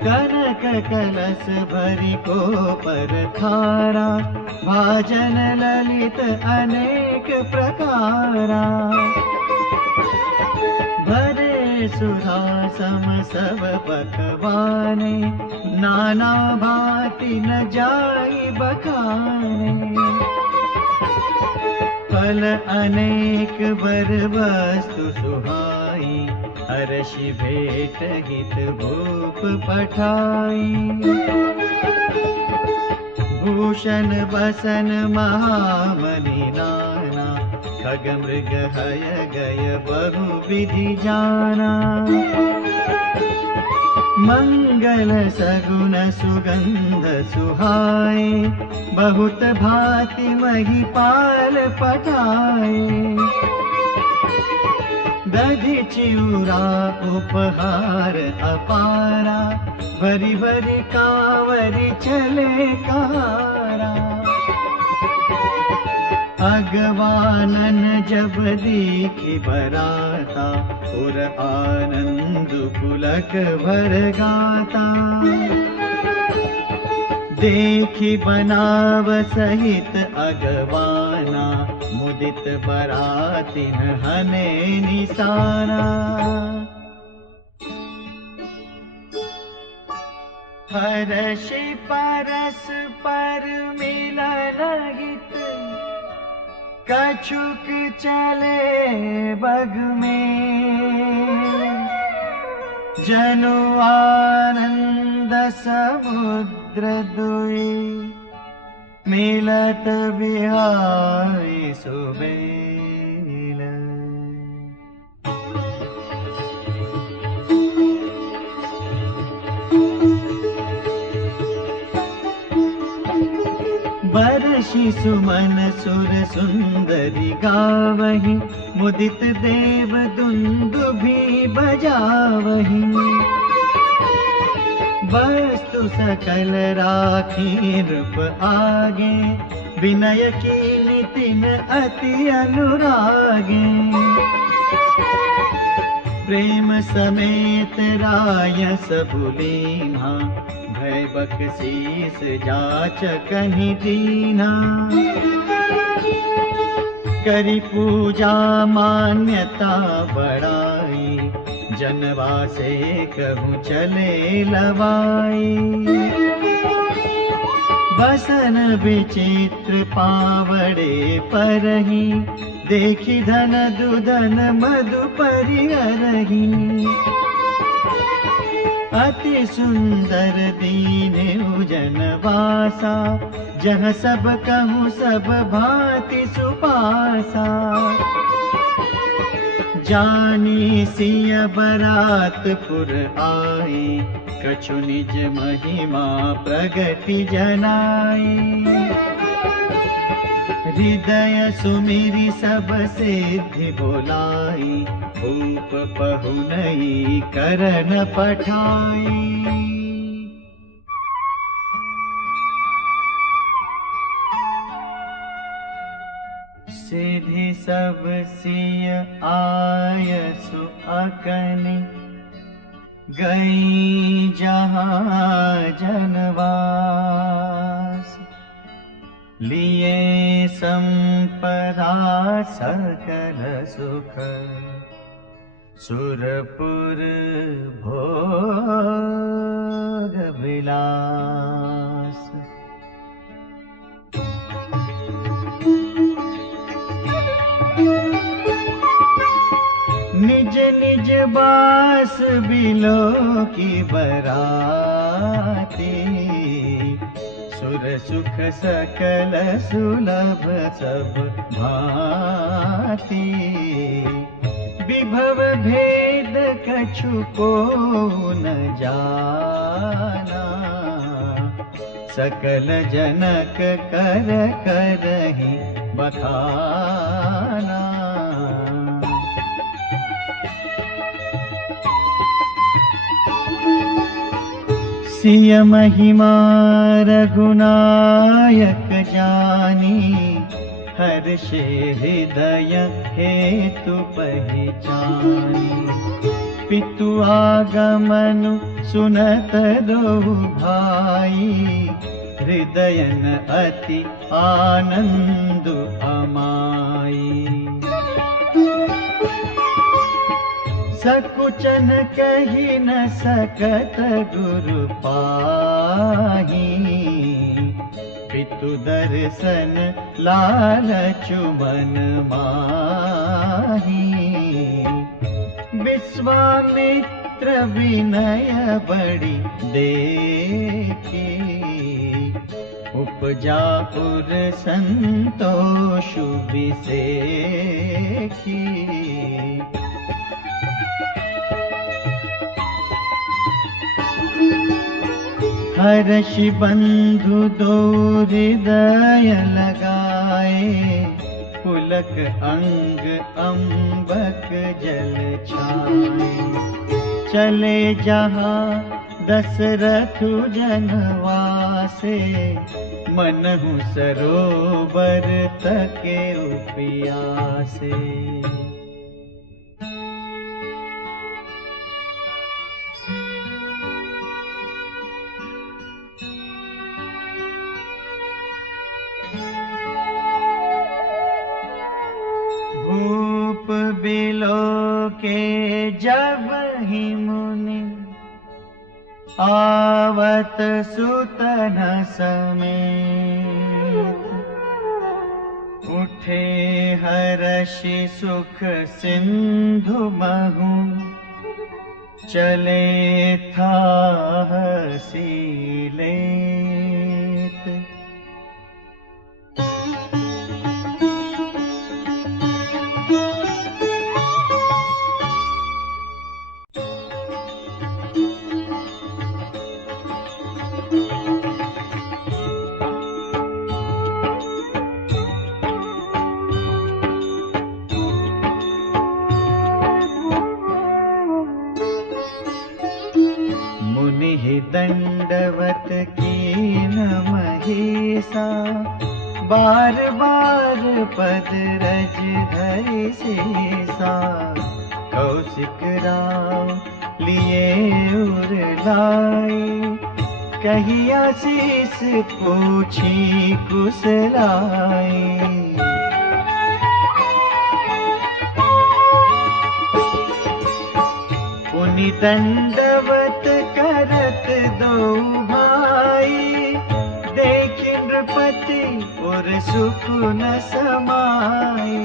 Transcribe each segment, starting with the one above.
कनक कलश भरी को पर खारा, भाजन ललित अनेक प्रकारा। भरे सुधा सम सब पकवाने, नाना भांति न जाई बखाने। फल अनेक बर वस्तु सुहाई, हर्षि भेंट हित भूप पठाई। भूषण बसन महामणि नाना, खग मृग हय गय बहु विधि जाना। मंगल सगुन सुगंध सुहाए, बहुत भांति महिपाल पठाए। दधि चिउरा उपहार अपारा, भरी भरी कांवरी चले कारा। अगवानन जब दीखि बराता, उर आनंद पुलक भर गाता। देखि बनाव सहित अगवाना, मुदित बरातिन हने निसाना। हर्षि परस पर मिलन हित, कछुक चले बग में। जनु आनंद समुद्र दुई, मिलत बिहाई सुबेल। बरषि सुमन सुर सुंदरी गावही, मुदित देव दुंदुभि बजावही। वस्तु सकल राखी रूप आगे, विनय की नितिन अति अनुरागे। प्रेम समेत रायस बुलीना, भय बख्शीस जाचकहि दीना। करि पूजा मान्यता बढ़ाई, जनवा से कहूँ चले लवाई। बसन विचित्र पावड़े परही, देखी धन दुधन मधु परिहरही। अति सुंदर दीन जनवासा, जह सब कहूँ सब भांति सुपासा। जानी सिय बरातपुर आई, कछु निज महिमा प्रगति जनाई। हृदय सुमिरि सब सिद्धि बोलाई, भूप पहुनई करन पठाई। सिद्धि सब सिय आयसु अकनि, गई जहाँ जनवास। लिए संपदा सकल सुख, सुरपुर भोग विलास। निज निज बास बिलो की बराती, सुर सुख सकल सुलभ सब भांति। विभव भेद कछु को न जाना, सकल जनक कर करहि बखाना। सिय महिमा रघुनायक जानी, हर्षे हृदय हेतु पहचानी। पितु आगमनु सुनत दो भाई, हृदयन अति आनंद अमाई। सकुचन कही न सकत गुरु पाही, पितु दर्शन लालचु मन माही। विश्वामित्र विनय बड़ी देखी, उपजा उर संतोष बिसेखी। हर्षि बंधु दो हृदय लगाए, पुलक अंग अम्बक जल छाए। चले जहाँ दशरथ जनवासे, मनहु सरोवर तके उपियासे। भूप बिलो के जब ही मुनि, आवत सुतन समेत। उठे हर्षि सुख सिंधु महु, चले था हसी लेत। दंडवत कीन महेशा, बार बार पद रज धरि शेषा। कौशिक राव लिए उर लाए, कही आशीष पूछी कुशलाए। पुनि दंडवत करत दो भाई, देखि नृपति और सुख न समाई।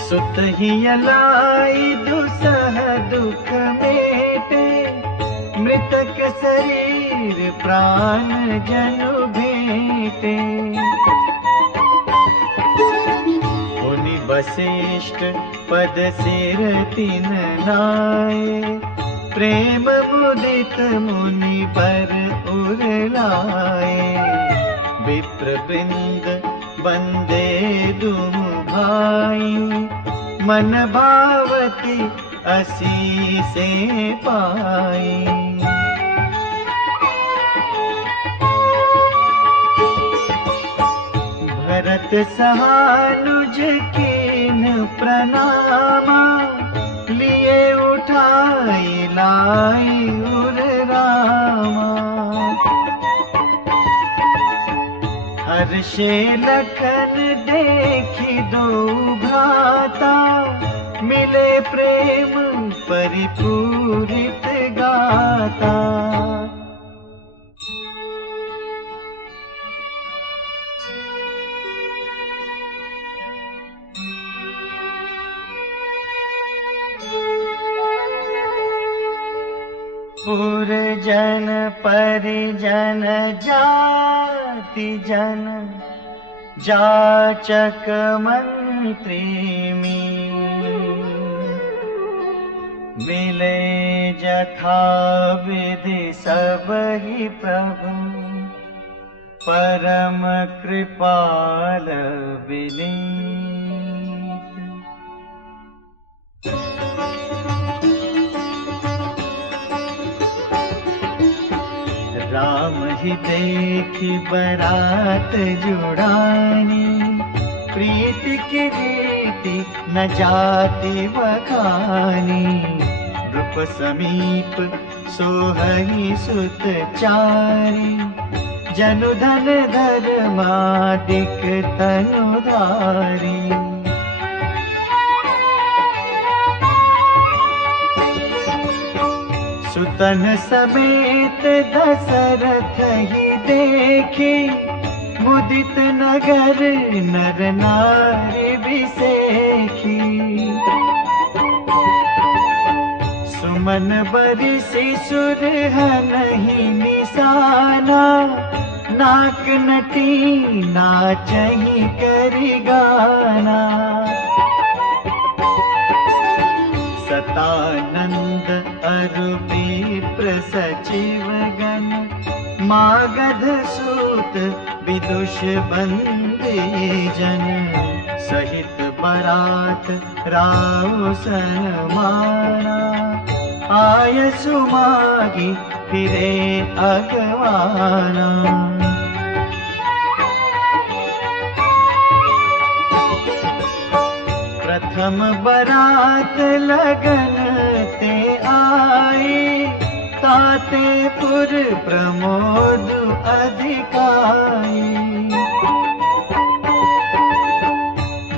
सुत ही अलाई दुसह दुख मेटे, मृतक शरीर प्राण जनु भेटे। मुनि वशिष्ठ पद सिर तिन लाए, प्रेम मुदित मुनि पर उरलाए। विप्र वृंद बंदे दुम भाई, मन भावती असीसे पाई। भरत सहानुज कीन प्रणामा, लिए उठाई लाई उर रामा। हर्षे लखन देखी दो भ्राता, मिले प्रेम परिपूरित गाता। पुरजन परिजन जाति जन, जाचक मंत्री मिले जथा विधि सब ही प्रभु, परम कृपाल विनीत। राम ही देखी बरात जुड़ानी, प्रीति की रीति न जाति बखानी। नृप समीप सोहई सुत चारी, जनुधन धर्मादिक तनुधारी। सुतन समेत दशरथ ही देखे, मुदित नगर नर नारी बिसेखी। सुमन बरिसि सुरहनहि निशाना, नाक नटी नाचहि करि गाना। सतानंद अरु विप्र सचिव गण, मागध सूत विदुष बंदी जन। सहित बरात राव सनमाना, आय सुमागी फिरे अगवाना। प्रथम बरात लगन ते आई, ताते पुर प्रमोद अधिकाई।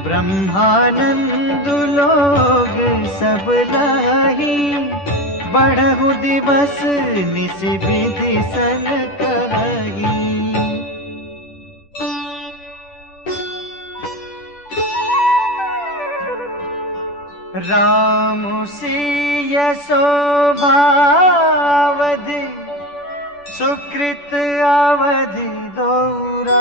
ब्रह्मानंद लोग सब लाही, बढ़हु दिवस निस विधि सन कही। राम सिय शोभावधि, सुकृत अवधि दौराज।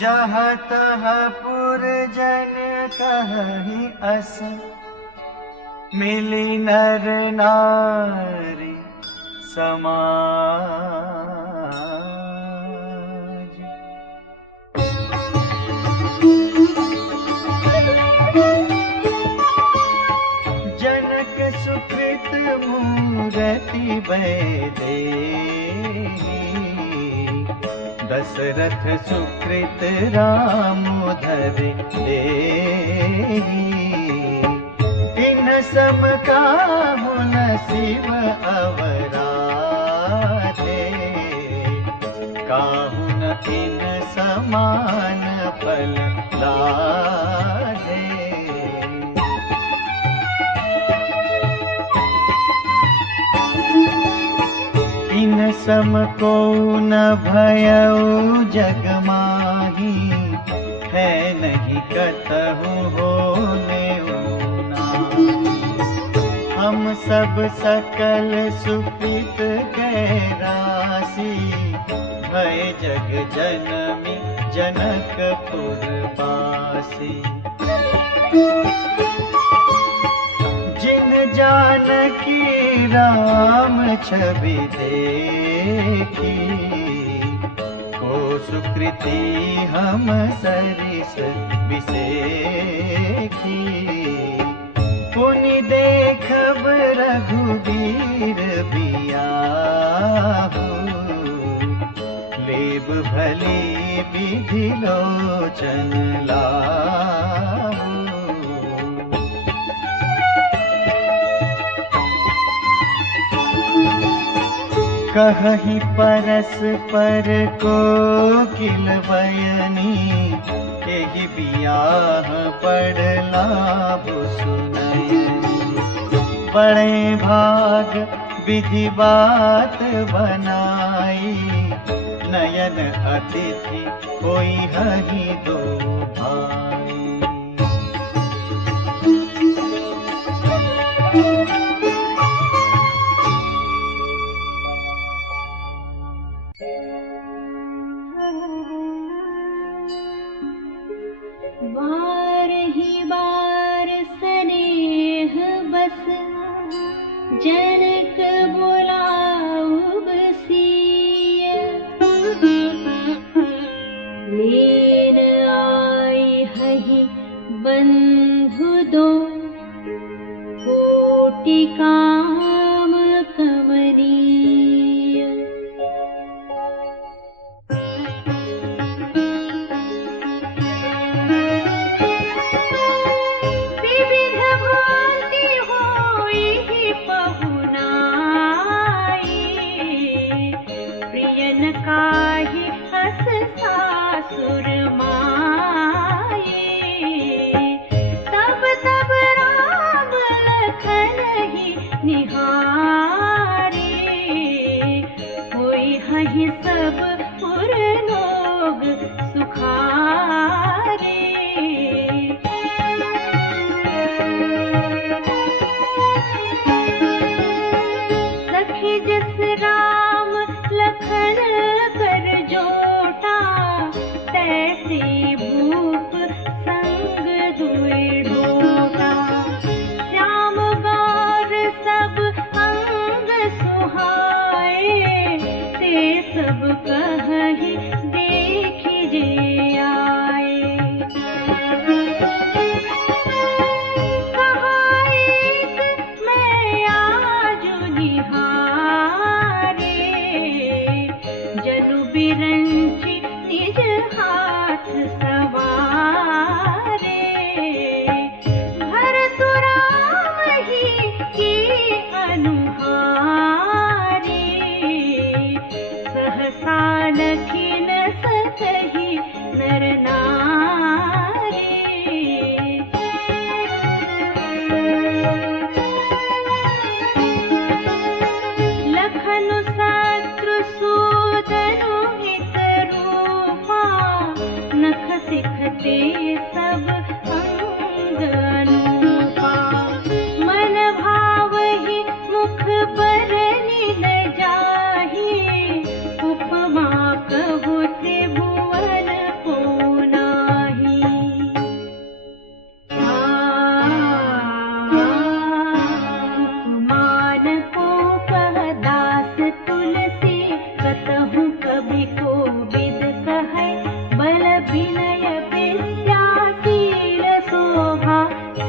जहाँ तहाँ पुरजन कहि अस, मिली नर नारी समाज। जनक सुकृत मूरति बैदेही, दशरथ सुकृत राम धरि देही। इन सम काहु न शिव अवराधे, काहु न इन समान फल लाधे। इन सम को न भयउ जग माही, है नहीं कतहु होने हम सब सकल सुकृत के राशि। भय जग जनमी जनकपुर बासी। जिन जानकी राम छवि देखी, को सुकृति हम सरिस बिसेखी। पुनि देखब रघुवीर बियाहु, लेब भली विधि लोचन लाहु। कहहि परस्पर कोकिल बयनी, एहि बियाह पड़ला सुनैनी। बड़े भाग विधि बात बनाई, नयन अतिथि कोई हहि दो भाई। बार ही बार स्नेह बस, जनक बुलाऊ बसिय। लेन आई हहि बंधु दो, कोटि काम कमनीय।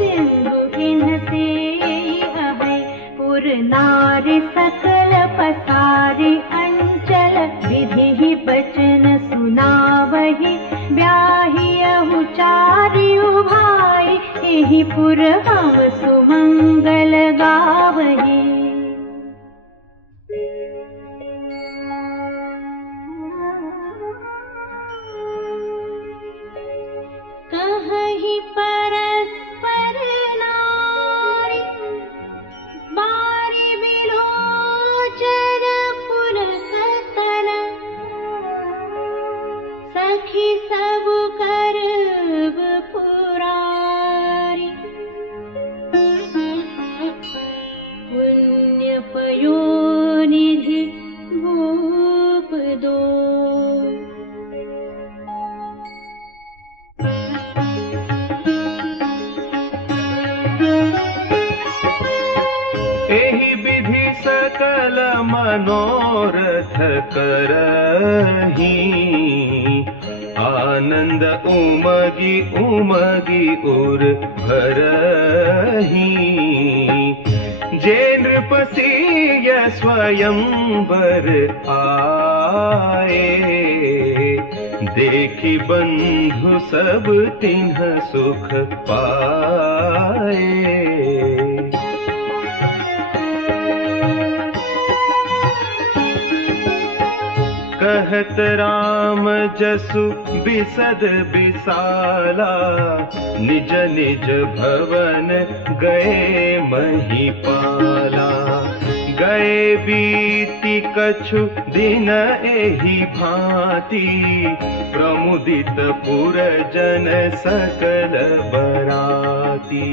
सिंधु किन्ह से अहै पुर नारि सकल पसारे अंचल विधि बचन सुनावहि ब्याहि अहु चारिउ भाई एहि पुर हम सुमंगल गावहि। कहहि परस्पर नारी बारी बिलोचन पुलकतन सखी सब करब पुरारी पुण्य पयोनिधि भूप दो। एहि विधि सकल मनोरथ करहि आनंद उमगी उमगी उर भरहि जे नृपसिय स्वयंवर आए देखि बंधु सब तिन्ह सुख पाए। कहत राम जसु बिसद बिसाला निज निज भवन गए महिपाला गए बीती कछु दिन एहि भांति प्रमुदित पुरजन सकल बराती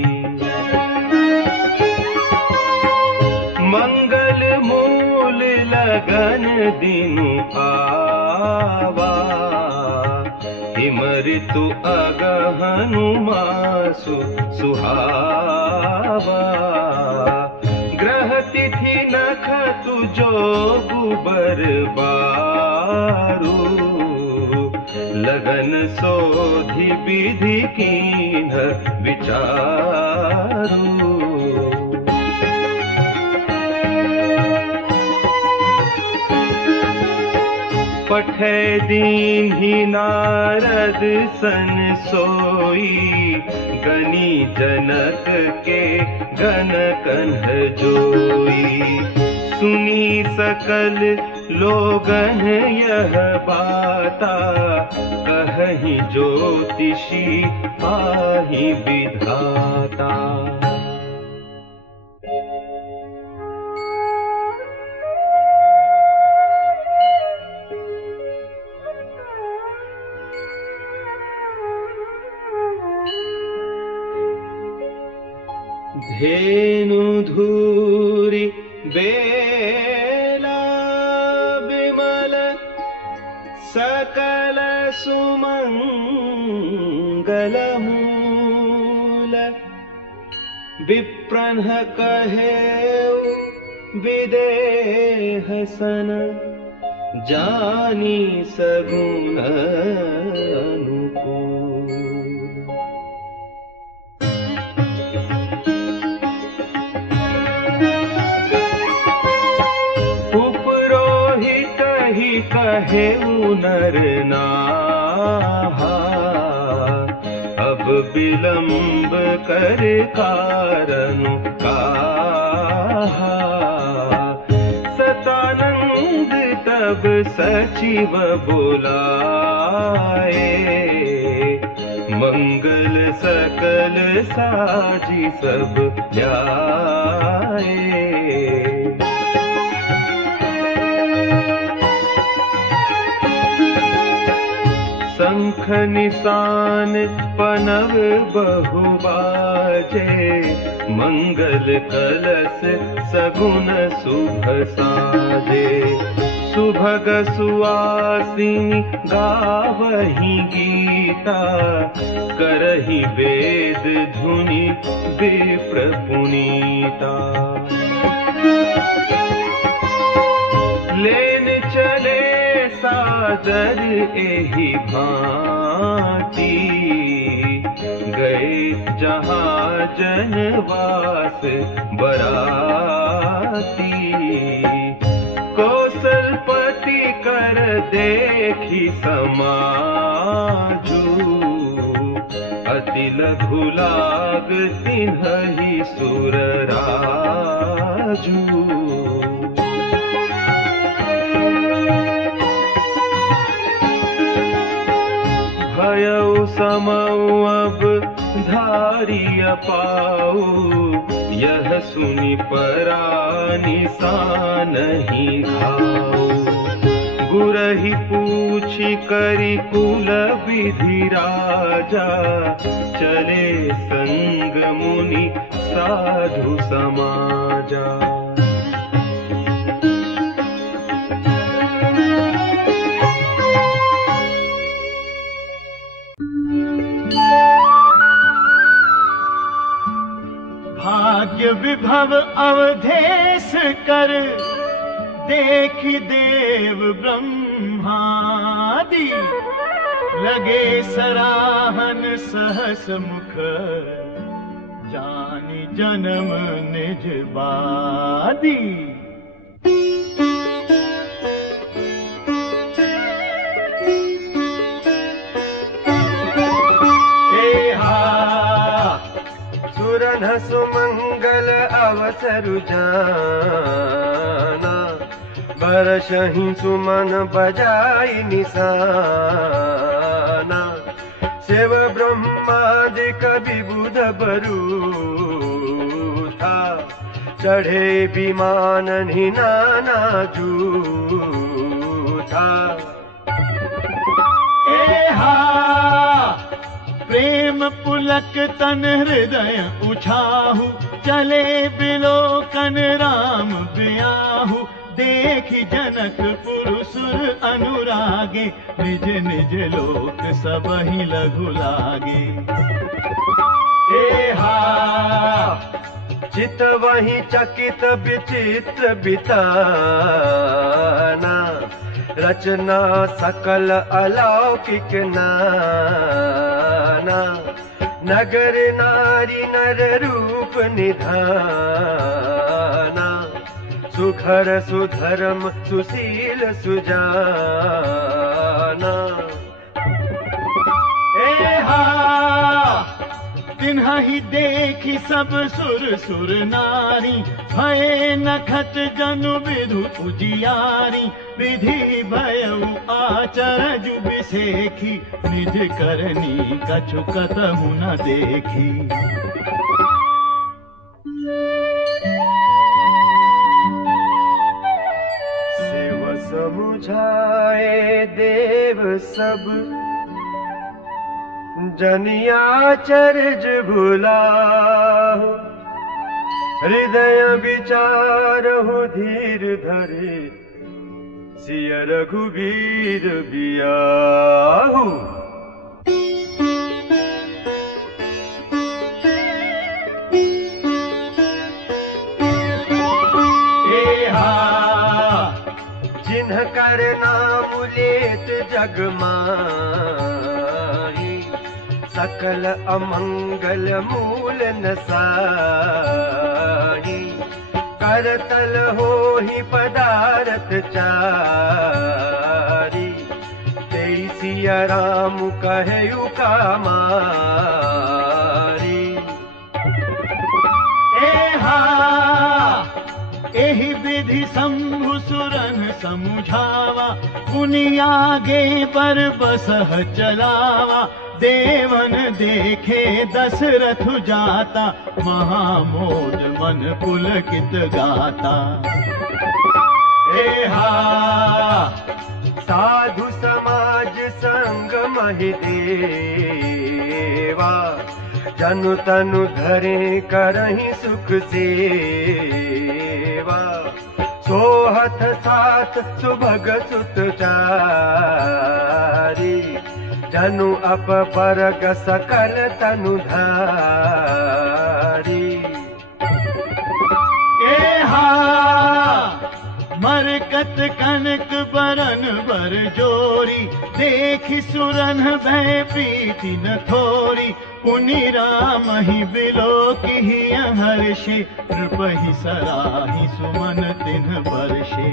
मंगल मूल लगन दिनु आवा हिमऋतु अगहनु मासु सुहावा ग्रह तिथि नखतु जोगु बरबारू लगन सोधि विधि कीन्ह विचारू। पठै दीन्हि नारद सन सोई गनी जनक के गन कन्ह जोई सुनी सकल लोगन यह बाता कहहि ज्योतिषी आहि विधाता। धेनु धूरि बेला विमल सकल सुमंगल मूल विप्रन्ह कहेउ विदेह सन जानी सगुण अनुकूल। कहेउ नर नाहा अब विलंब कर कारनु काहा सतानंद तब सचिव बोलाए मंगल सकल साजी सब जाए। शंख निशान पनव बहु बाजे मंगल कलश सगुन शुभ साजे सुभग सुआसिनी गावहि गीता करहि वेद धुनि विप्र पुनीता। लेन चले सादर एहि भांति गए जहाँ जनवास बराती। कौशलपति कर देखी समाजू, अति लघु लाग तिन्हि सुर राजू। भयउ समऊ अब धारिय पाऊ, यह सुनि परानिसान ही घाऊ। गुरहि पूछी करी कुल विधि राजा, चले संग मुनि साधु समाजा। भाग्य विभव अवधेश कर, देखि देव ब्रह्मादि। लगे सराहन सहस मुख, जानि जन्म निज बादी। सुरन सुमंगल अवसर जाना, बरसहि सुमन बजाई निशाना। शिव ब्रह्मादिक विबुध बरूथा, चढ़े विमान नाना जूथा। प्रेम पुलक तन हृदय उछाहु, चले बिलोकन राम ब्याहु। देखि जनक पुरुषुर अनुरागे, निज निज लोक सबहि लघु लागे। चित वही चकित विचित्र बिताना, रचना सकल अलौकिक नाना। नगर नारी नर रूप निधाना, सुखर सुधर्म सुशील सुजाना। तिन्हि देखि सब सुर सुर नारी, भये नखत जनु विधु उजियारी। विधि भयउ आचरजु बिसेखी, निज करनी कछु कतहु न देखी। शिव समुझाए देव सब, जनियाचर्ज भुलाहु। हृदय विचारहु धीर धरे, सिय रघुवीर बियाहु। जिन्ह कर नाम लेत जग माही, सकल अमंगल मूल नसाही। करतल हो ही पदारथ चारी, तेसिया राम कहु कामारी। एहि विधि शंभु सुरन समुझावा, मुनि आगे पर बसह चलावा। देवन देखे दशरथ जाता, महामोद मन पुलकित गाता। साधु समाज संग महि देवा, जनु तनु धरे करहि सुख सेवा। सोहत साथ सुभग सुत चारी, जनु अप परग सकल तनु धारी। मर चमकत कनक बरन बर जोरी, देखि सुरन भय प्रीति न थोरी। पुनि राम ही बिलो की हर्षे, नृपहि सराहि सुमन तिन्ह बरषे।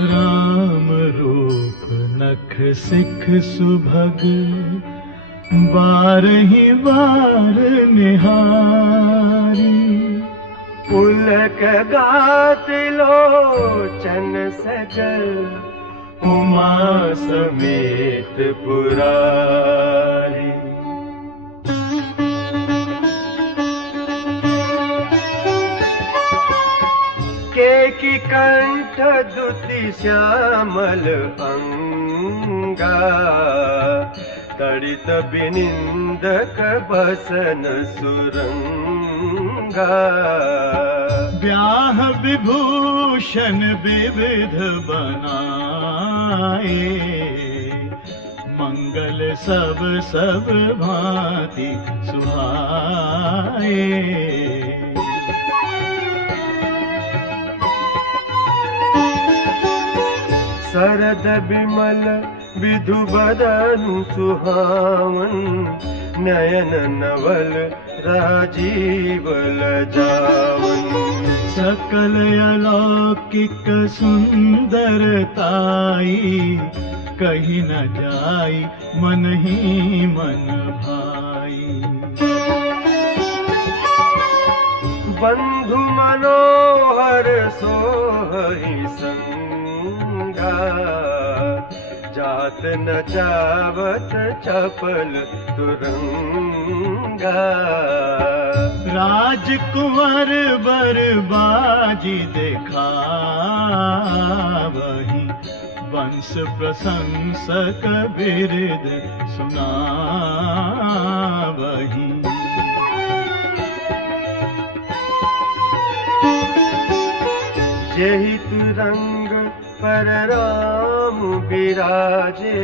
राम रूप नख सिख सुभग, बारहि बार निहारी। पुलक गात लोचन सजल, उमा समेत पुरारी। केकि कंठ दुति श्यामल अंगा, तड़ित बिनिंदक बसन सुरंगा। ब्याह विभूषण विविध बनाए, मंगल सब सब भांति सुहाए। शरद बिमल विधु बदनु सुहावन, नयन नवल राजीव लजावन। सकल अलौकिक सुंदरताई, कहीं न जाई मन ही मन भाई। बंधु मनोहर सोहहि संगा, जात न जावत चपल तुरंगा। राजकुंवर बरबाजी दिखावहि, वंश प्रशंसक बिरद सुनावहि। जेहि तुरंग पर राम बिराजे,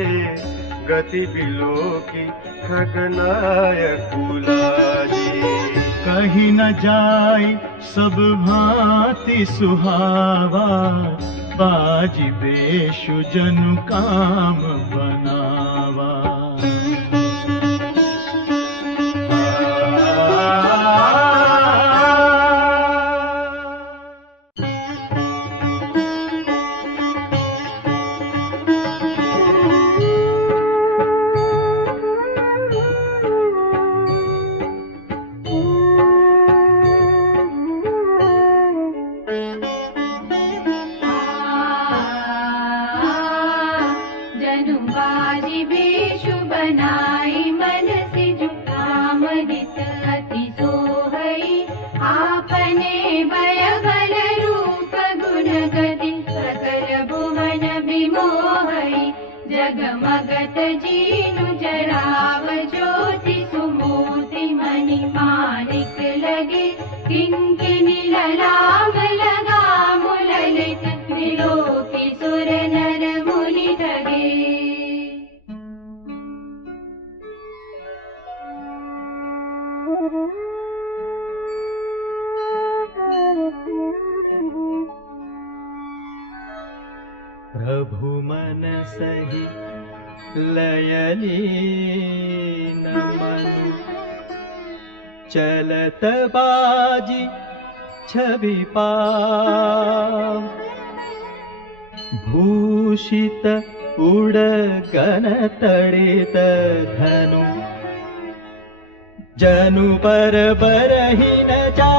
गति बिलोकी खगनायक कुलाजे। कहीं न जाय सब भांति सुहावा, बाजी बेशु जनु काम बनावा। जगमगत जीनु जराव ज्योति, सुमोति मणि माणिक लगे। किंकिनी ललाम लगाम ललित, त्रिलोकी सुर नर मुनि ठगे। प्रभु मन सही लयलीन मनु, चलत बाजी छवि पाव। भूषित उड़गन तड़ित धनु, जनु पर बरहि न जा।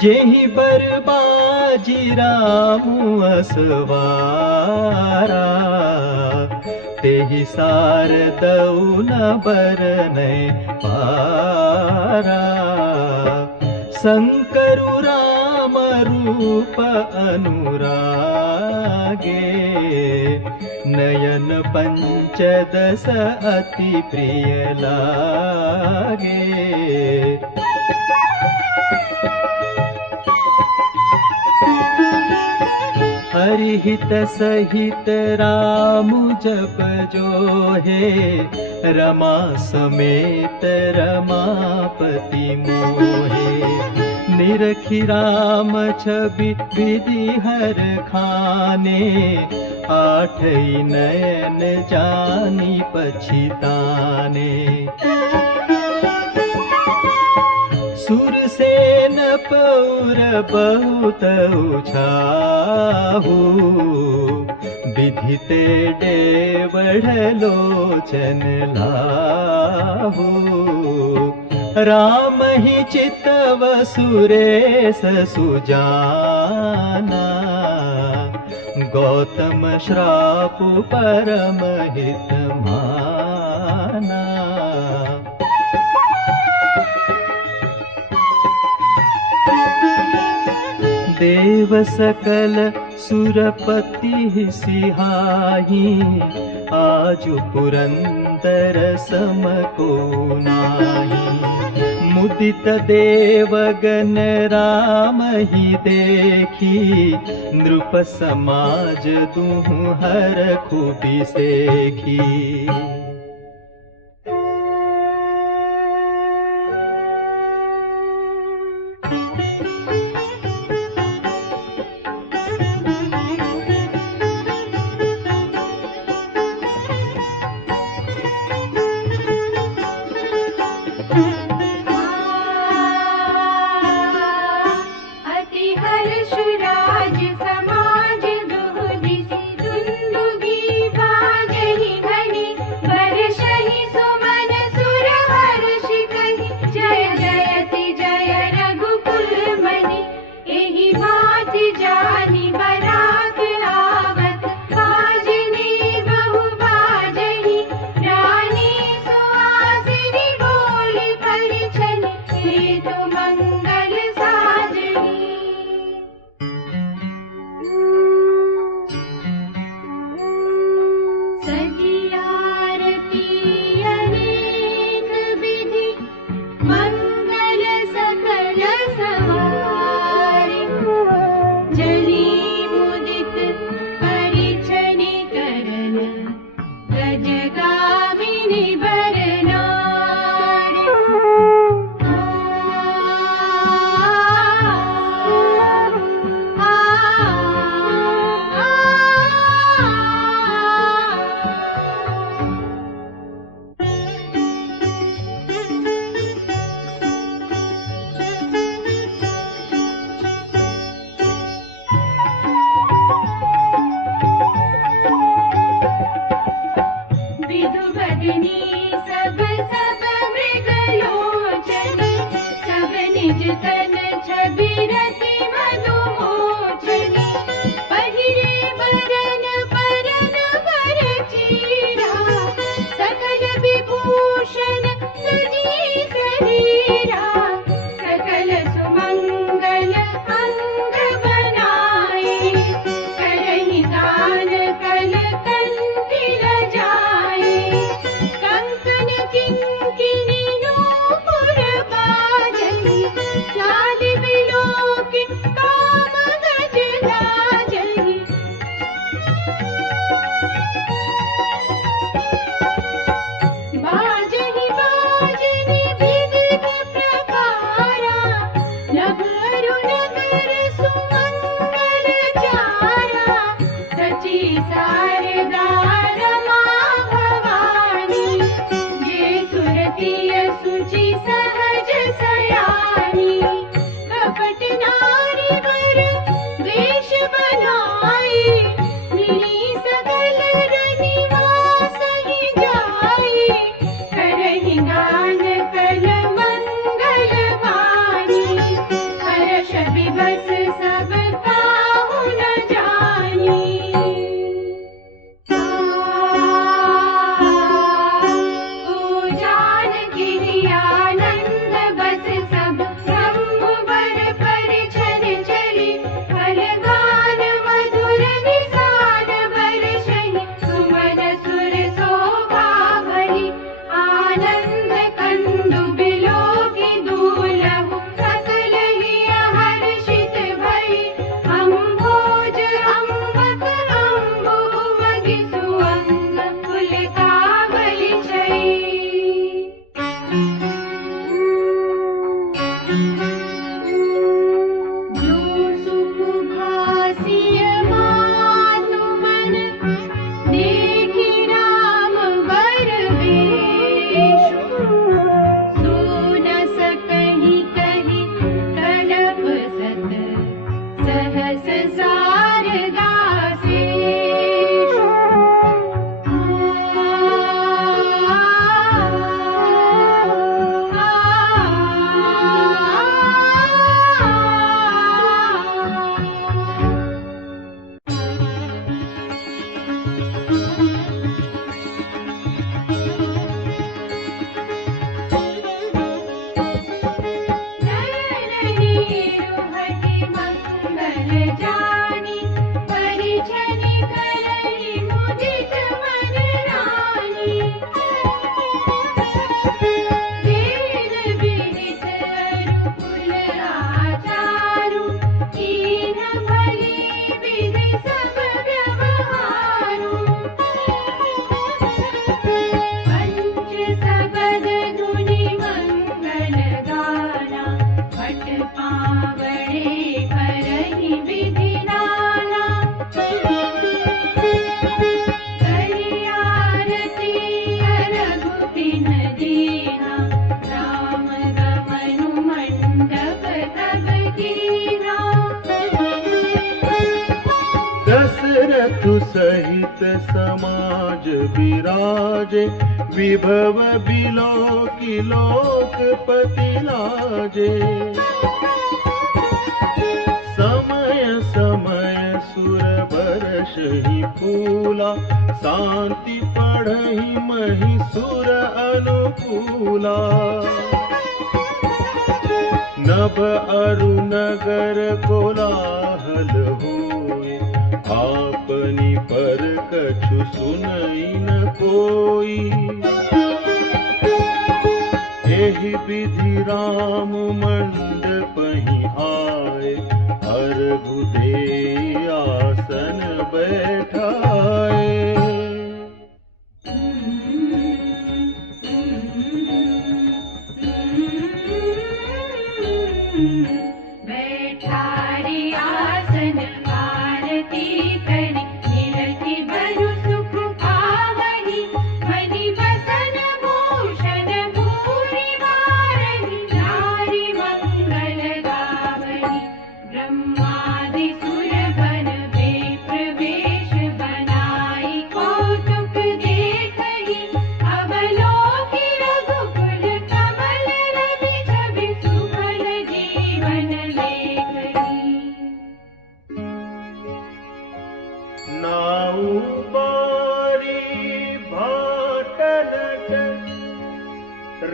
जेहि बरबाजी रामु असवारा, तेहि सार दऊ न बरनै पारा। शंकरु राम रूप रूप अनुरागे, नयन पंचदश अति प्रिय लागे। हरिहित सहित राम जप जो है, रमा समेत रमापति मोहे। निरखी राम छवि विधि हर खाने, आठई नयन जानी पछिताने। सुरसेन पौर बहुत उछाहु, विधिते डेवढ़ लोचन लाहु। राम ही चितव सुरेश सुजाना, गौतम श्राप परम हित माना। देव सकल सुरपति सिहाही, आजु पुरंदर सम को नाही। मुदित देवगण राम ही देखी, नृप समाज दुहु हर खूबी सेखी। जा पावड़े करहि विधि नाना। करि आरती अरघु तिन दीना, राम गमनु मंडप तब कीना। दशरथ सहित समाज विराजे, विभव बिलोकी लोकपति लाजे। समय समय सुर बरसहि फूला, शांति पढ़हि महिषुर अनुकूला। नभ अरु नगर कोलाहल होए, आपनी पर कछु सुनई न कोई। एहि विधि राम मंडपहि आए, अर्घु देई आसन बैठाए। बैठारी आसन आरती करि, निरखि बरु सुख पावहि। मणि बसन भूषण भूरि बारहि, नारी मंगल गावहि। ब्रह्मादि सुर वन विप्र वेश बनाई, कौतुक देखहि। अवलोकि रघुकुल कमल रवि छवि, सुफल जीवन लेखहि। नाउ बारी भाटनट,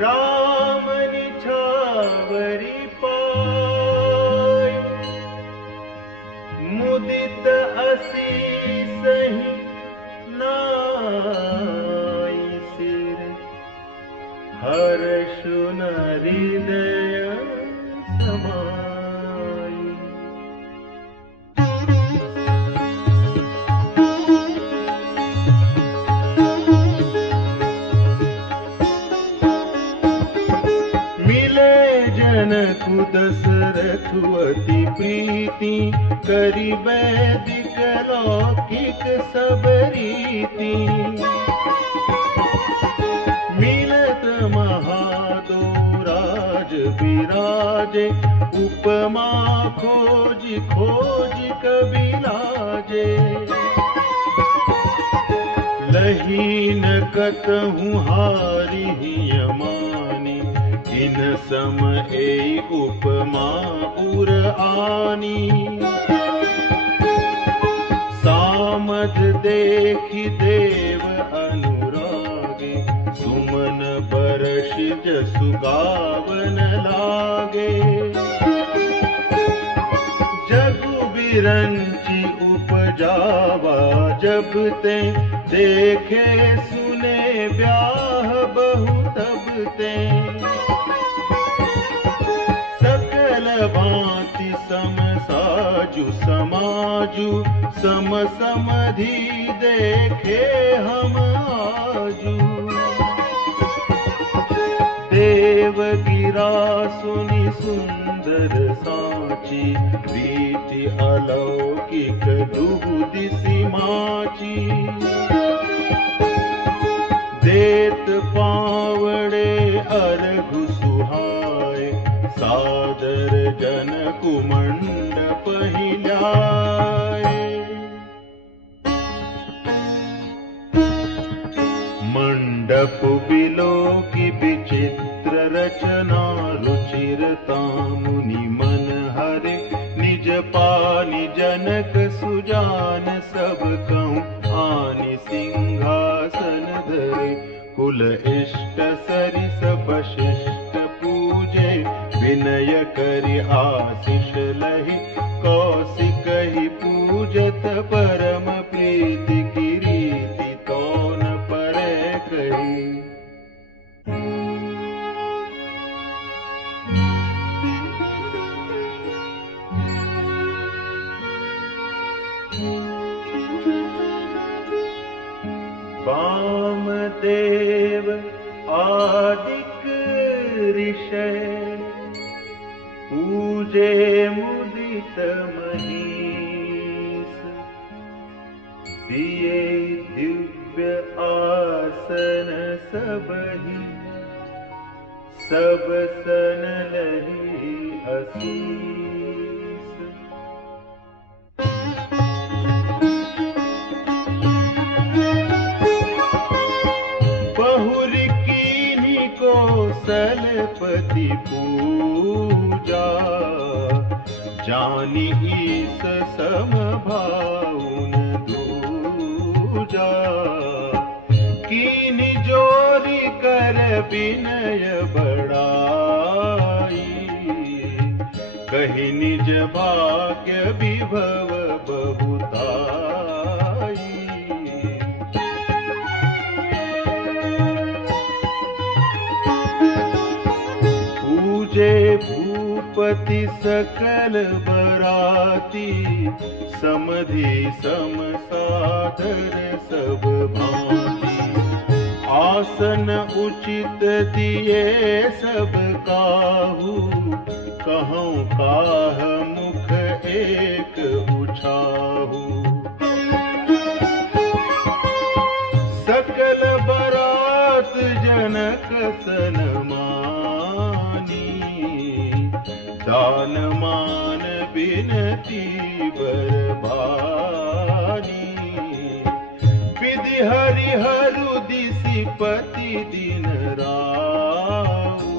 राम निछावरि पाय। मुदित असीसहि नाई सिर, हर्षु न हृदय समाई। मिले जनकु दशरथु अति प्रीति, करि वैदिक लौकिक सब रीति। मिलत महादो राज विराजे, उपमा खोजि खोजि कबि लाजे। लहीन कतहु हारिहि यमानी, इन सम एई उपमा उर आनी। सामद देखि देव अनुरागे, सुमन बरषि जसु गावन लागे। जगु बिरंचि उपजावा जब ते, देखे सुने ब्याह बहु तब ते। सकल भांति सम साजु समाजु, सम समधि देखे हम आजू। देव गिरा सुनि सुंदर साची, प्रीति अलौकिक दुहु दिसि माची। देत पावड़े अर्घु सुहाए, सादर जनकु मंडप ही लाए। मंडप बिलोकी विचित्र रचना, रुचिरता मुनि मन हरे। निज पानि जनक सुजान, सब कहूँ आनि सिंहासन धरे। कुल इष्ट सरिस वशिष्ठ पूजे, विनय करि आशीष लहि। कौशिकहि पूजत परम प्रीति, की रीति तौन परै कही। वामदेव आदिक ऋषय, पूजे मुदित महीस, दिए दिव्य आसन सबहि, सब सन लही असीस। बहुर कीन्ही कौशलपति पूजा, जानी ईस सम भाउन दूजा। कीन्ही जोरी कर विनय बढ़ाई, कही निज भाग्य विभव बहुताई। पूजे भूपति सकल बराती, समधि सम सादर सब भांति। आसन उचित दिए सब काहू, कहूँ काह मुख एक उछाहू। सकल बरात जनक सनमानी, दान मान बिनती बरबानी। विधि हरिहरु दिसिपति दिन राऊ,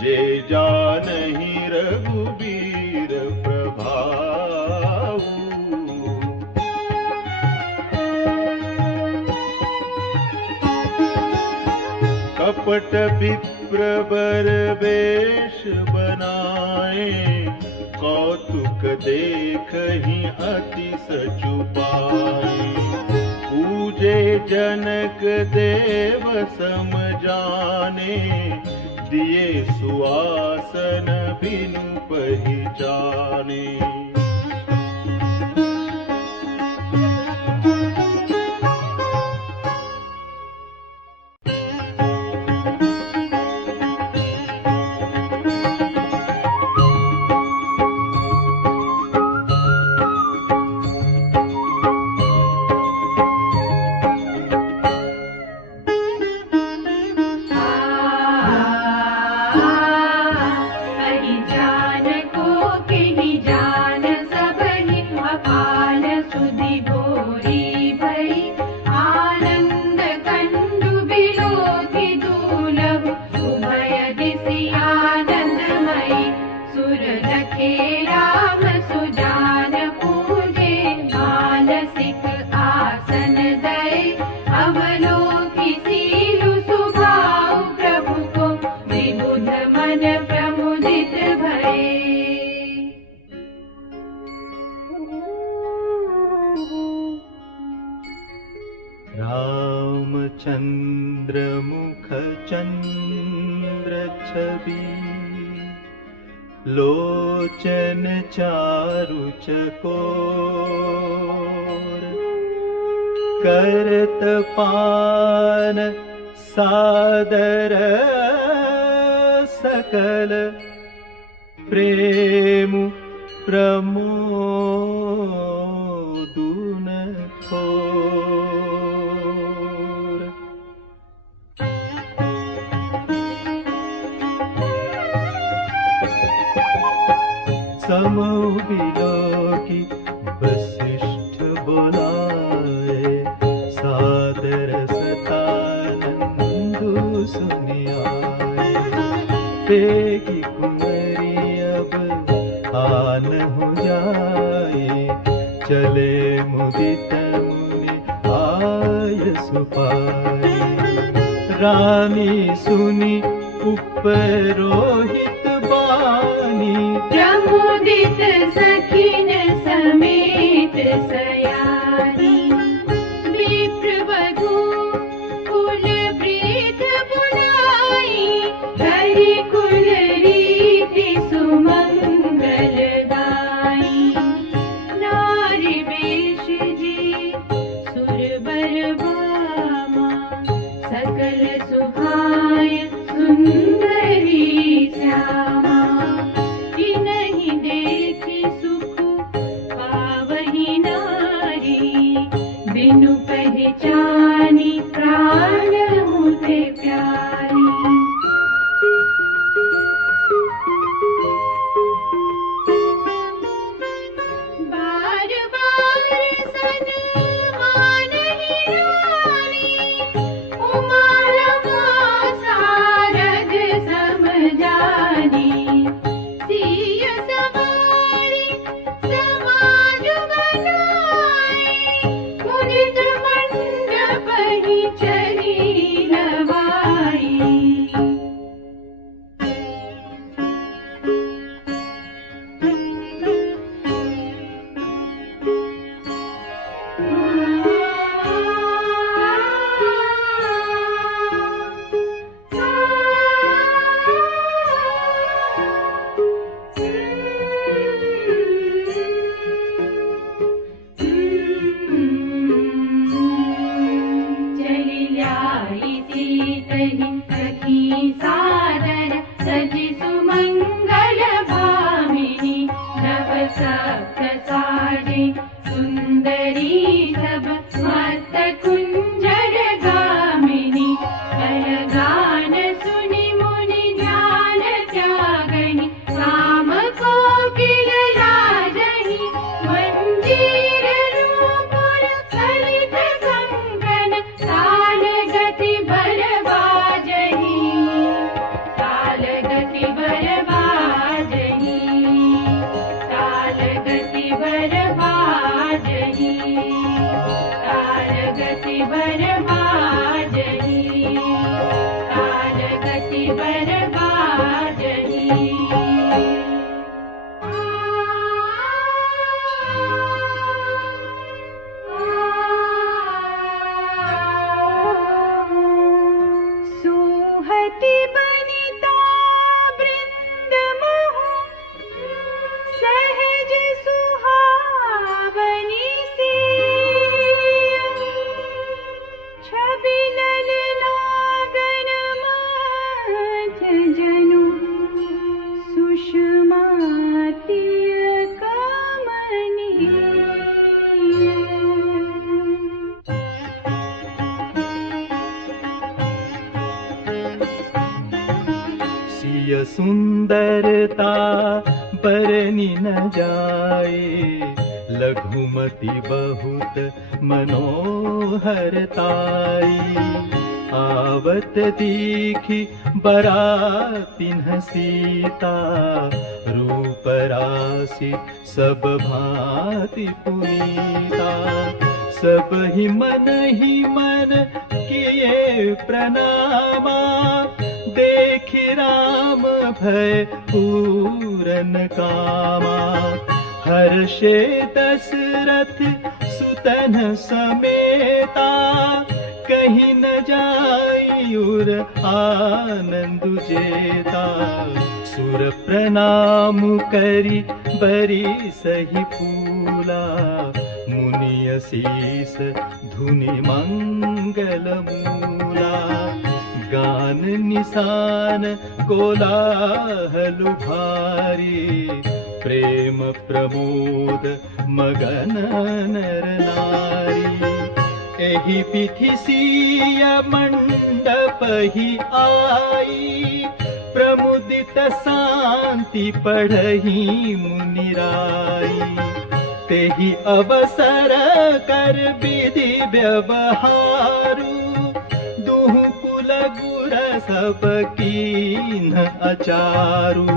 जे जानहि रघुबीर प्रभाऊ। कपट विप्र बर वेश बनाए, कौतुक देखहि अति सचुपाए। पूजे जनक देव सम जाने, दिए सुआसन बिनु पहिचाने। रामचंद्र मुख चंद्र छवि, लोचन चारु चकोर। करत पान सादर सकल, प्रेम प्रमोदुन थोर। समौ बिलोकी वसिष्ठ बोलाए, सादर सतानंदु सुनियाए। पेगी कुंवरी अब आन हो जाए, चले मुदित मुनि आय सुपाए। रानी सुनी उपरोहित बानी, प्रमुदित सखिन समेत सयानी। विप्रवधू कुल प्रीत बुलाई, हरि कुल रीति सुमंगलदाई। नारी वेश जी सुरबर भामा, सकल सुहाय सुंदरी श्यामा। सुंदरता बरनी न जाए, लघुमती बहुत मनोहरताई। आवत दीखी बरातिन सीता, रूप राशि सब भांति पुनीता। सब ही मन किए प्रणामा, देखि राम भय पूरन कामा। हर्षे दशरथ सुतन समेता, कहीं न जाई उर आनंद जेता। सुर प्रणाम करी बरी सही फूला, मुनि शीस धुनि मंगल मूला। गान निशान कोलाहल भारी, प्रेम प्रमोद मगन नर नारी। एहि विधि सिय मंडप ही आई, प्रमुदित शांति पढ़ही मुनिराई। तेहि अवसर कर विधि व्यवहारू, दुहु कुल गुर सब कीन अचारू।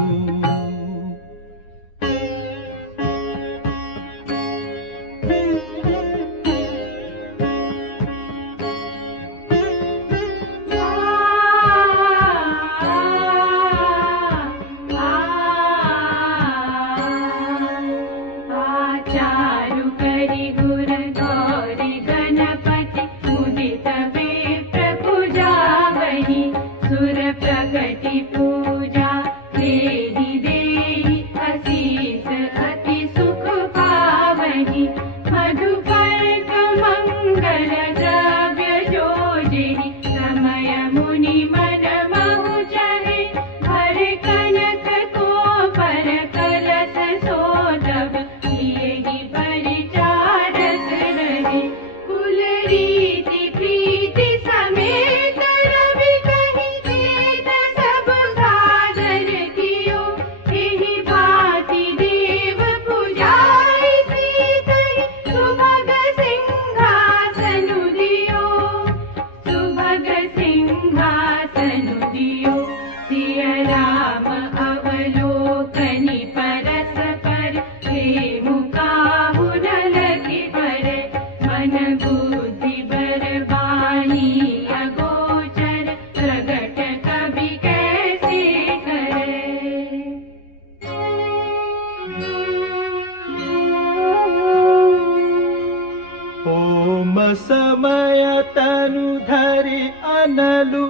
समय तनु धरि अनलु,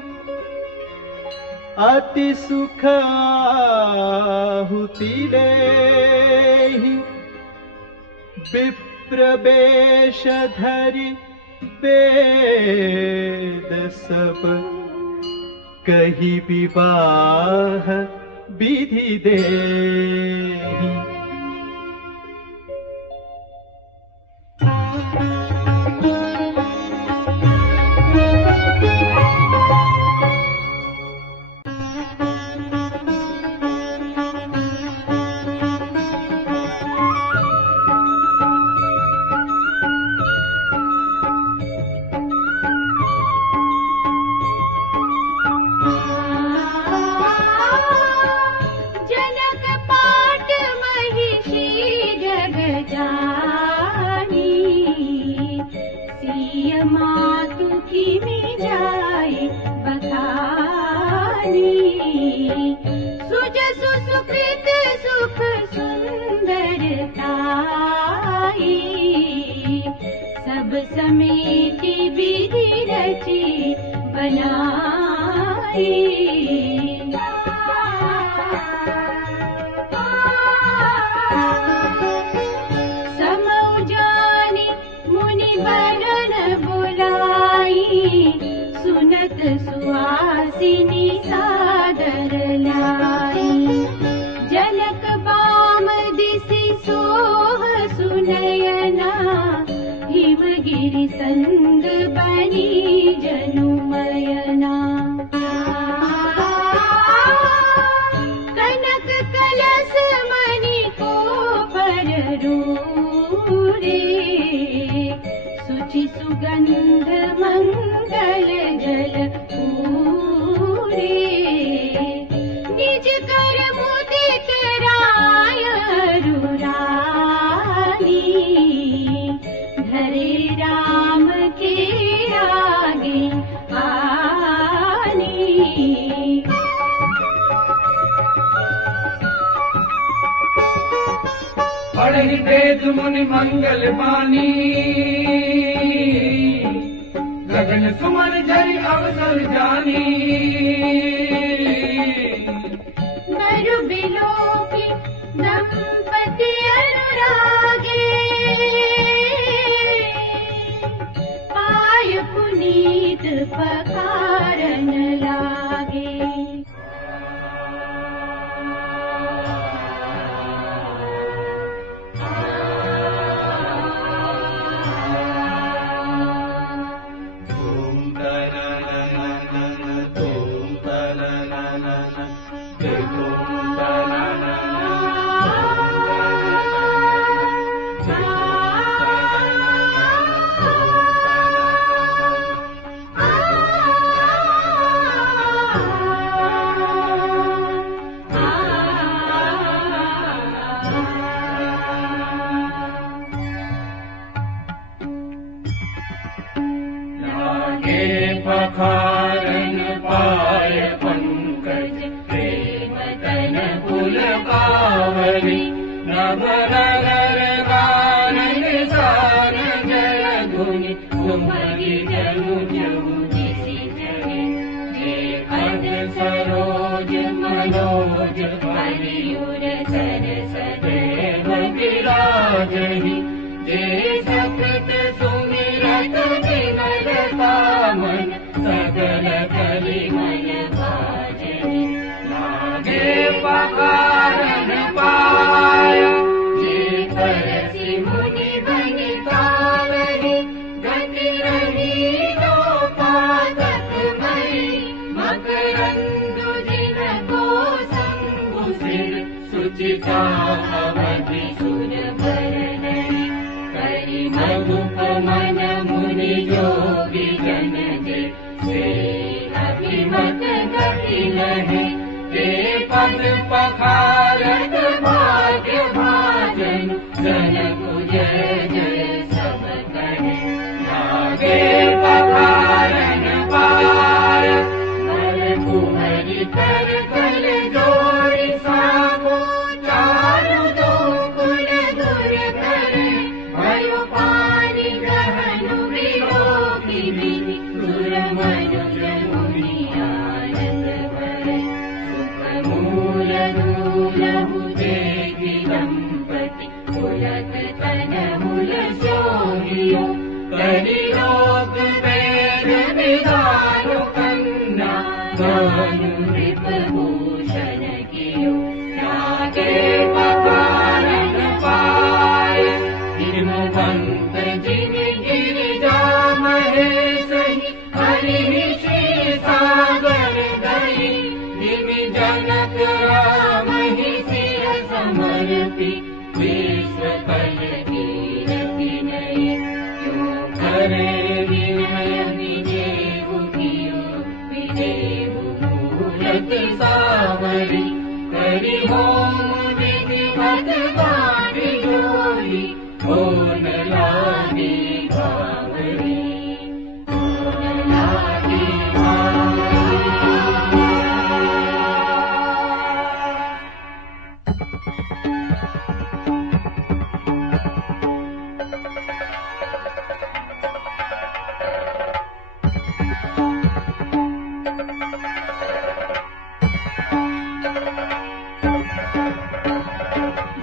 अति सुख आहुति लेहि। विप्र वेश धरि वेद सब, कही विवाह विधि देहि। समेति विधि रची बनाई। समौ जानी मुनि वरन बुलाई, सुनत सुहासिनी सादर लाई। जनक बाम दिसि सोह सुनयना, हिमगिरि संग बनी जनुमयना। पढ़ी वेद मुनि मंगल बानी, गगन सुमन झरि अवसर जानी। मरु बिलोकी दंपति अनुरागे, पाय पुनीत पखारन लागे। पखारन पाय पंकज प्रेम तन कुल कावरी, नभर गानन सार जय धुनि तुम्हारी जनु जनु दिसि जगे। जे पद सरोज मनोज हरिउर सर सदैव विराजहि, जे सकृत सुमिरत विमल कामन सकल कलिमल भाजहि। लागे पखारन पाय जे परसि मुनि बनितावहि, गति रही जो पातक मई मकरंदु जिनको संगु सिर, सुचिता अवधि सुर भरनहि। करि मधुप मन मुनि योगी जन दे, से अभिमत गति लहे। ते पद पखारत भाग्य भाजन, जनकु जय जय सब कहे। लागे पखारन पाय कर कुहरि कर कल जोड़ी सामो, चारु दो कुल दूर करे। भयो पानी गहनु विलोकी बिनि, सुर मनुज मुनि आनंद भरे। सुख मूल दूलहु देखि दंपति, पुलक तन मूल सोहियो। करि लोक वेद विधानु कन्या, गानु नृप भूषण कियो। लागे पखारन पाय हिमवंत जिनि गिरिजा महेशहि, हरि श्री सागर गई। निमि जनक रामहि सिर समर्पि, विश्व कल कीरति नये। क्यों करे विनय विदेहु कियो, विदेहु मूरति सावरी। करि होम विधिवत गाढ़ि जोरी, होन लागी भावरी। होन लागी भावरी।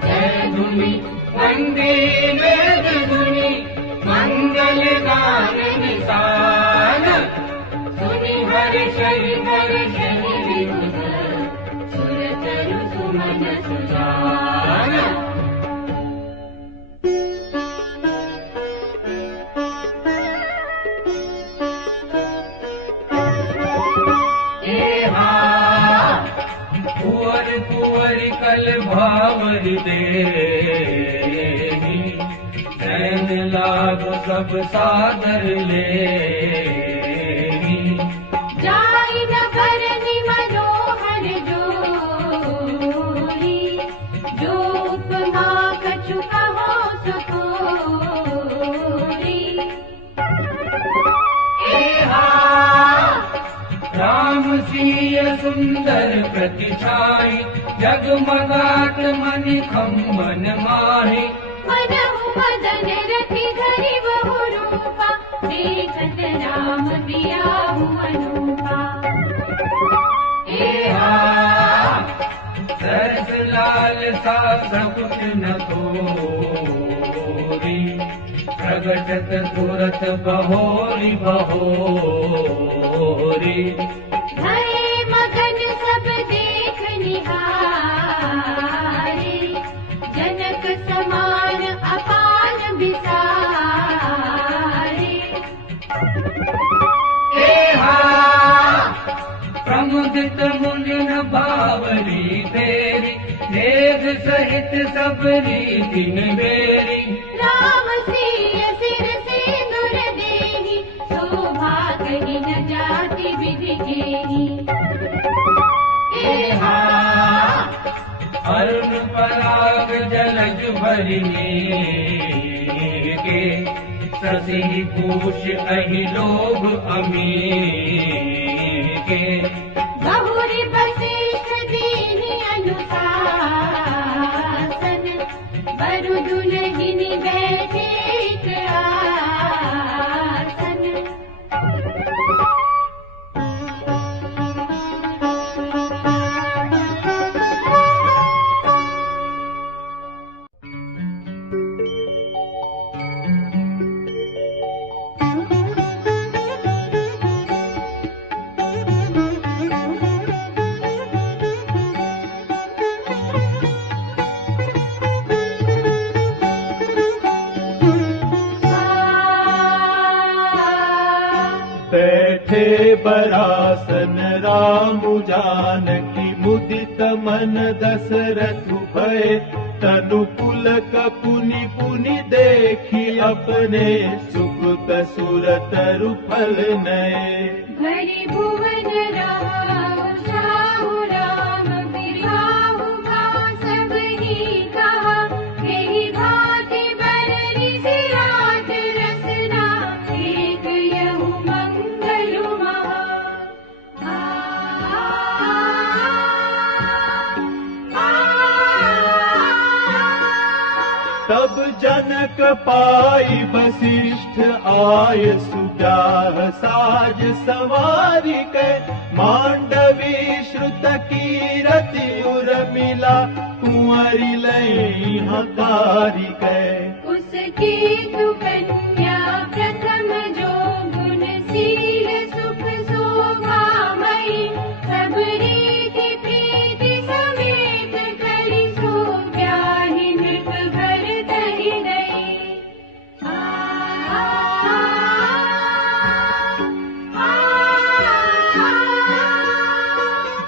जय धुनि वंदे वेद धुनि, मंगल गान निशान। सुनि हर्षहि हर्षहि विबुध, सुर तरु सुमन सुजान। कुंवर कुंवर कल भावरि देहि, नैन लाभ सब सादर लेहि। जाई न भरनि मनोहर जोरी, जो उपमा कछु कहो सकोरी। राम सिय सुंदर प्रतिछाई, जगमगात मनि खम्बन माही मनहु मदन रति धरि बहु रूपा देखत राम बियाहु अनूपा सरस लाल सा सबुज न तोरी प्रगटत तुरत बहोरी बहोरी भये मगन सब देख निहारे जनक समान अपार बिसारे प्रमुदित मुनिन बावरी तेरी देव सहित सब रीति बेरी राम सिय सिर सिंदूर देहि शोभा कहि न जाति विधि केहि अरुण पराग जलज भरिने के शशि पूष अहि लोभ अमी के बहुरी वशिष्ठ दीनि अनुशासन बरु दुलहिनि बैठे एक आसन बैठे बरासन राम जानकी मुदित मन दशरथ भय तनु पुलक पुनि पुनि देखी अपने सुख कसुरत रुफल नये भरि भुवन राम जाहु राम बिराहु मां सब ही कहा एहि भांति बरनि सिराज रसना एक यहु मंगलु तब जनक पाई वशिष्ठ आय सुजाह साज सवारी कै मांडवी श्रुत कीरति उर मिला कुंवरी लई हकारी कै उसकी तु कन्या प्रथम जो गुणशील सुख शोभामयी सब रीति प्रीति समेत करि सो ब्याहि मृग घर दहि दई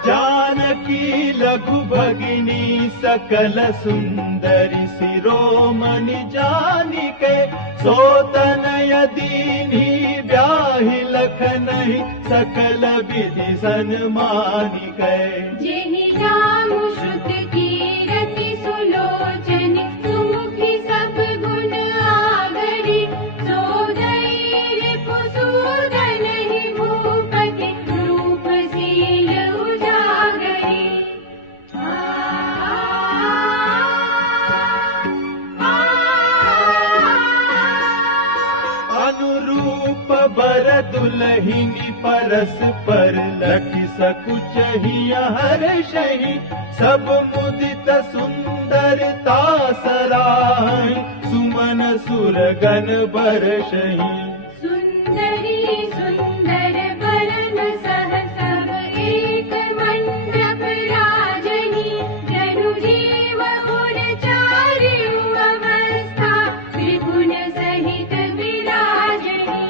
जानकी लघु भगिनी सकल सुंदरी शिरोमणि जानिके सोतनय दीनी ब्याहि लखनहि सकल विधि सन्मानिके जेहि राम श्रुत कीरति सुलोचन सुमुखी सब गुण आगरी सोदई पुसूदन ही भूपति रूपशील उजागरी अनुरूप बर दुलहिनी परस पर लखि सकुच ही हर्षहि सब मुदित सुंदरता सराहि सुमन सुरगन बरषहि सुंदरी सुंदर बरन सह सब एक मंडप राजनी जनु जीव उर चारि अवस्था त्रिगुण सहित विराजनी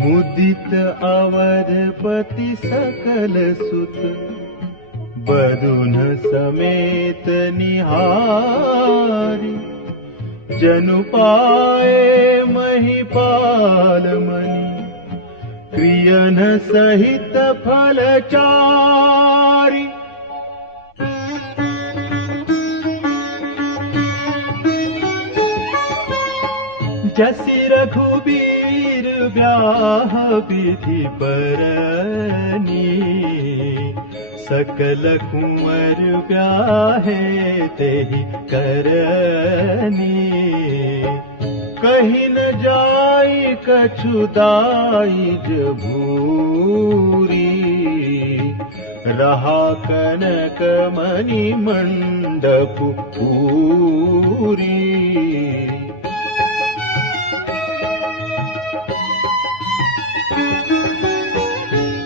मुदित अवधपति सकल सुत बधुन समेत निहारी जनु पाए महिपाल मणि क्रियन सहित फलचारी जसि रघुबीर व्या विवाह विधि बरनी, सकल कुंवर ब्याहे तेहि करनी। कहीं न जाई कछु दाई भूरी, रहा कनक मणि मंडप पूरी।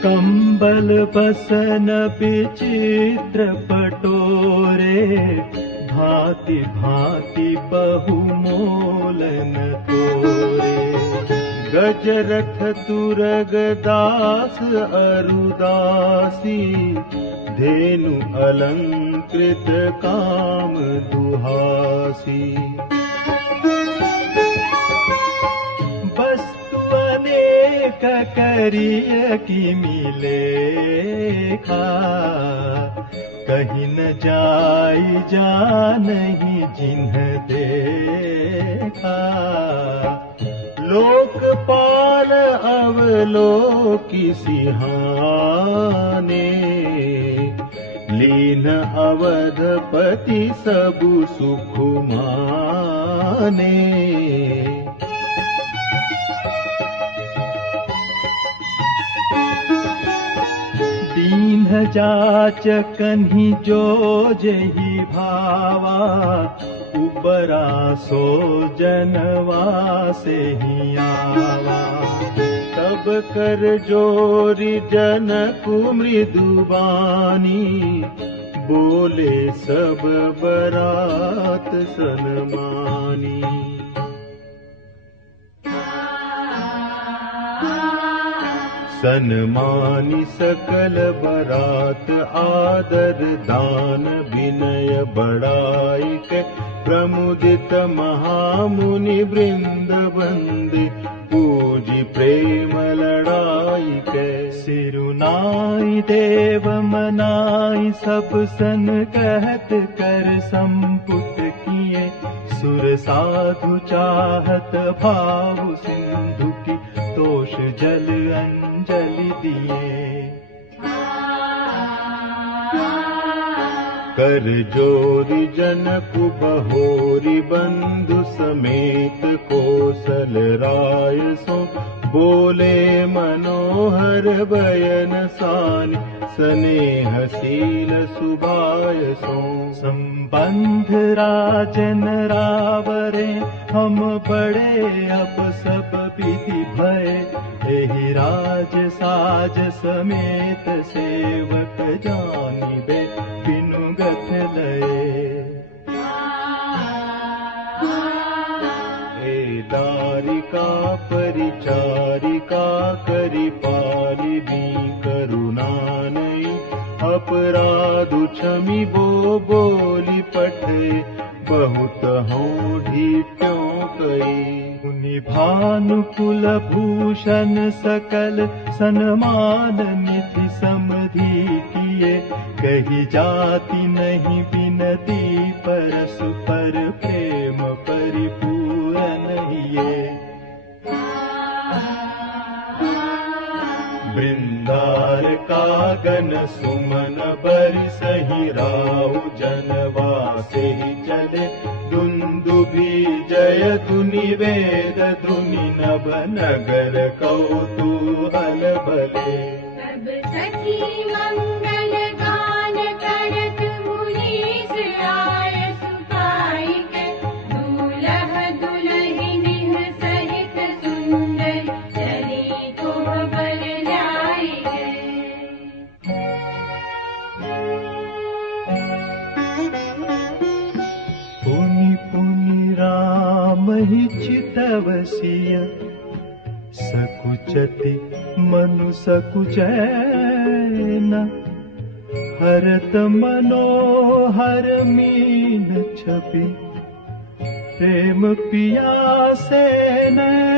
कंबल बसन विचित्र पटोरे, भांति भांति बहुमोलन तोरे। गजरथ तुरग दास अरुदासी, धेनु अलंकृत काम दुहासी। वस्तु अनेक करिय की मिलेखा, कहीं न जाई जानहि जिन्ह देखा। लोकपाल अवलोकि सिहाने, लीन अवधपति सबु सुख माने। दीन जाचकन्हि जो जहि भावा, उपरा सो जनवा से ही आवा। तब कर जोरी जनक मृदुबानी, बोले सब बरात सनमानी। सनमानी सकल बरात, आदर दान विनय बड़ाई के। प्रमुदित महामुनि वृंद बंदी, पूजी प्रेम लड़ाई के। सिरुनाई देव मनाई, सब सन कहत कर संपुट किए। सुर साधु चाहत भाव सिंधु की, तोष जल अंजलि दिए। कर जोरी जनकु बहोरी, बंधु समेत कोसल राय सो। बोले मनोहर बयन सानि, स्नेहशील सुभाय सो। संबंध राजन रावरे, हम बड़े अब सब विधि भय। एहि राज साज समेत सेवक जानिबे, बिनु गथ लय। हे दारिका परिचारिका, करि पालि भी करुणा नहीं। अपराधु क्षमि बो बोली पठे, बहुत हों ढीठ्यों कई। मुनि भानुकुल भूषण सकल, सन्मान निधि समधि किए। कही जाति नहीं बिनती, परसु पर प्रेम परिपूर्ण हिये। वृंदार कागन सुमन बरसहि, राउ जनवासे ही चले। दुंदुभि जय धुनि वेद धुनि, नभ नगर कौतूहल भले। सब सखी मंगल गान करत, मुनीस आय सुखाई के। दूल्ह दुल्हिनी सहित सुंदर, चली को बर लाई के। पुनि पुनि राम ही चितवसिय, सकुचति मनु सकुचैन। हरत मनोहर मीन छवि, प्रेम पियासे नैन।